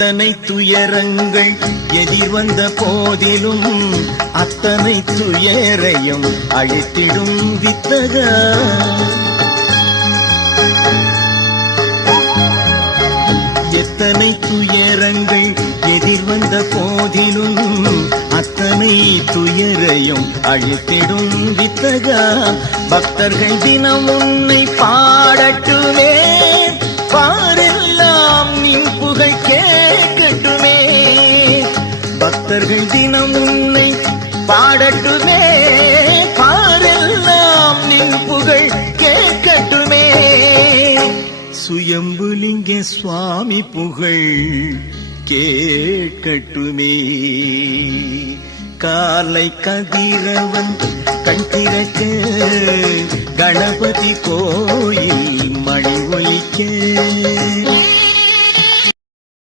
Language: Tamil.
அத்தனை துயரங்கள் எதிர்வந்த போதிலும் அத்தனை துயரையும் அழித்திடும் வித்தகா. எத்தனை துயரங்கள் எதிர்வந்த போதிலும் அத்தனை துயரையும் அழித்திடும் வித்தகா. பக்தர்கள் தினம் உன்னை பாடட்டுமே, பாரெல்லாம் நின் புகழ் கேட்கட்டுமே. பக்தர்கள் தினம் உன்னை பாடட்டுமே, பாரெல்லாம் நின் புகழ் கேட்கட்டுமே. சுயம்புலிங்க சுவாமி புகழ் கேட்கட்டுமே. காலை கதிரவன் கண் திறக்க கணபதி கோயில் மணி ஒலிக்க